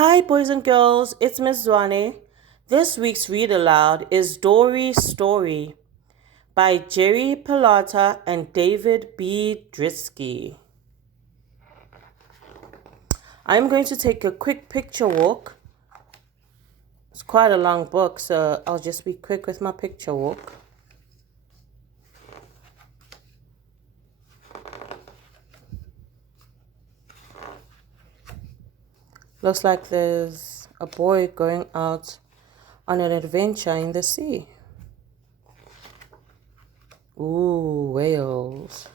Hi, boys and girls, it's Miss Zwane. This week's read aloud is Dory Story by Pallotta and David Biedrzycki. I'm going to take a quick picture walk. It's quite a long book, so I'll just be quick with my picture walk. Looks like there's a boy going out on an adventure in the sea. Ooh, whales.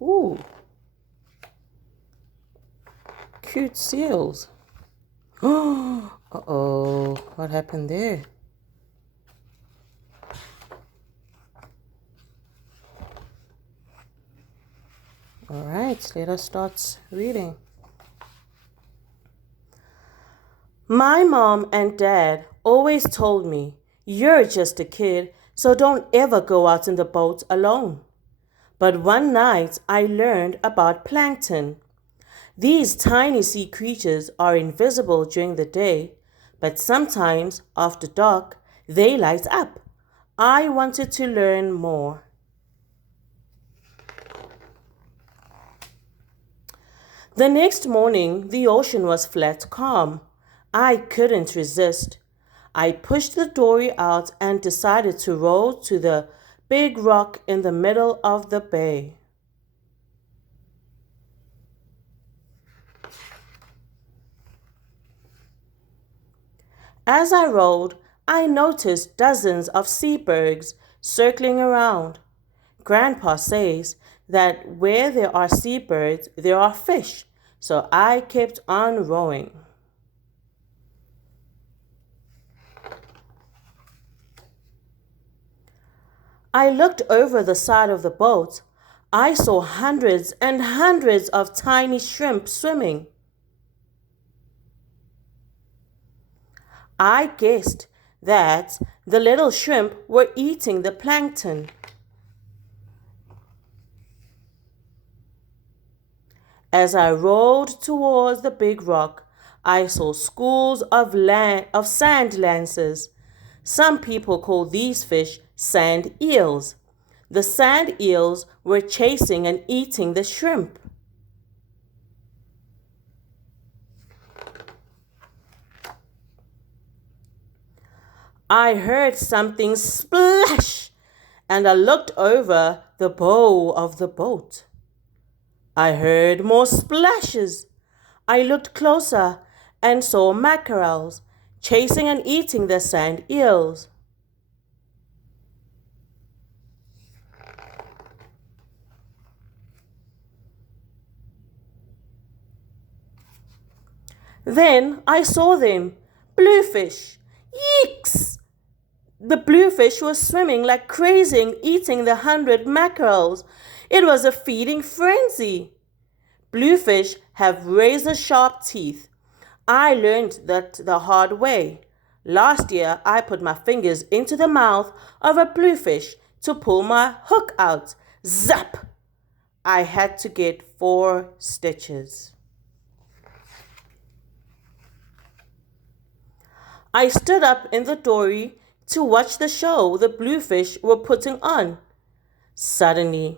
Ooh. Cute seals. Uh-oh, what happened there? All right, let us start reading. My mom and dad always told me, "You're just a kid, so don't ever go out in the boat alone." But one night I learned about plankton. These tiny sea creatures are invisible during the day, but sometimes after dark they light up. I wanted to learn more. The next morning, the ocean was flat calm. I couldn't resist. I pushed the dory out and decided to row to the big rock in the middle of the bay. As I rowed, I noticed dozens of seabirds circling around. Grandpa says that where there are seabirds, there are fish, so I kept on rowing. I looked over the side of the boat. I saw hundreds and hundreds of tiny shrimp swimming. I guessed that the little shrimp were eating the plankton. As I rowed towards the big rock, I saw schools of sand lancers. Some people call these fish sand eels. The sand eels were chasing and eating the shrimp. I heard something splash, and I looked over the bow of the boat. I heard more splashes. I looked closer and saw mackerels chasing and eating the sand eels. Then I saw them, bluefish. Yeeks! The bluefish was swimming like crazy and eating the 100 mackerels. It was a feeding frenzy. Bluefish have razor-sharp teeth. I learned that the hard way. Last year, I put my fingers into the mouth of a bluefish to pull my hook out. Zap! I had to get 4 stitches. I stood up in the dory to watch the show the bluefish were putting on. Suddenly,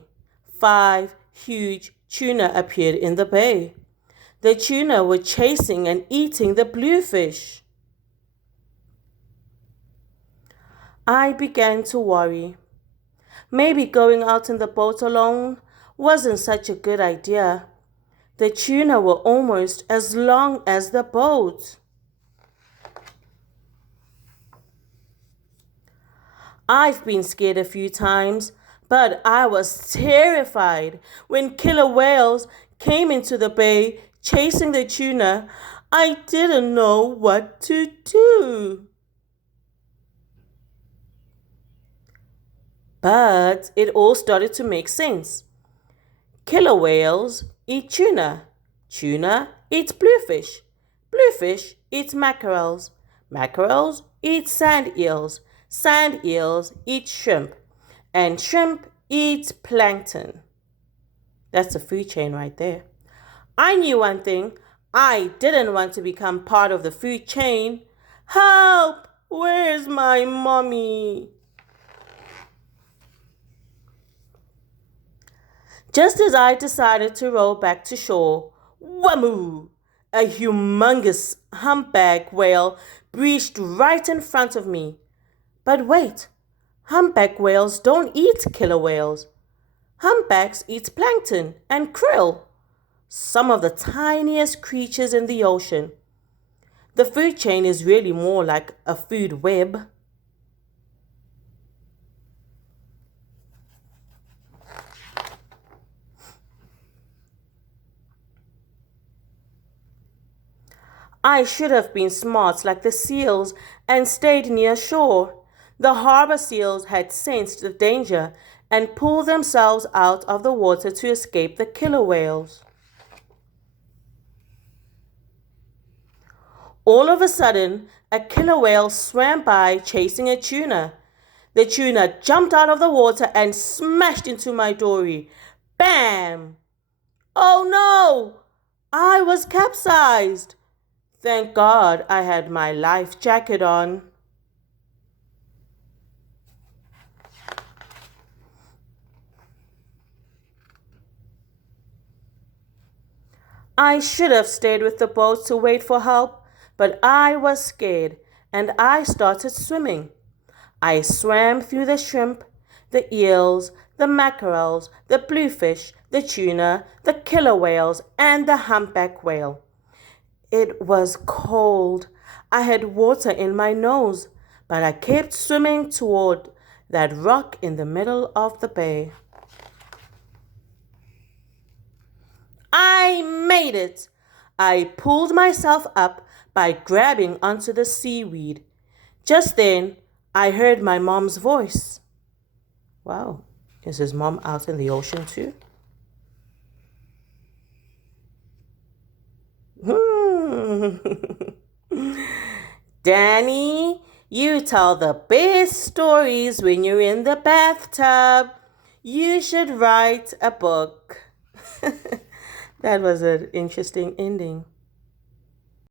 5 huge tuna appeared in the bay. The tuna were chasing and eating the bluefish. I began to worry. Maybe going out in the boat alone wasn't such a good idea. The tuna were almost as long as the boat. I've been scared a few times, but I was terrified when killer whales came into the bay chasing the tuna. I didn't know what to do. But it all started to make sense. Killer whales eat tuna. Tuna eats bluefish. Bluefish eats mackerels. Mackerels eat sand eels. Sand eels eat shrimp. And shrimp eats plankton. That's a food chain right there. I knew one thing. I didn't want to become part of the food chain. Help! Where's my mommy? Just as I decided to roll back to shore, whammoo! A humongous humpback whale breached right in front of me. But wait, humpback whales don't eat killer whales. Humpbacks eat plankton and krill, some of the tiniest creatures in the ocean. The food chain is really more like a food web. I should have been smart like the seals and stayed near shore. The harbor seals had sensed the danger and pulled themselves out of the water to escape the killer whales. All of a sudden, a killer whale swam by chasing a tuna. The tuna jumped out of the water and smashed into my dory. Bam! Oh no! I was capsized. Thank God I had my life jacket on. I should have stayed with the boat to wait for help, but I was scared and I started swimming. I swam through the shrimp, the eels, the mackerels, the bluefish, the tuna, the killer whales, and the humpback whale. It was cold. I had water in my nose, but I kept swimming toward that rock in the middle of the bay. I made it! I pulled myself up by grabbing onto the seaweed. Just then, I heard my mom's voice. Wow, is his mom out in the ocean too? Danny, you tell the best stories when you're in the bathtub. You should write a book. That was an interesting ending.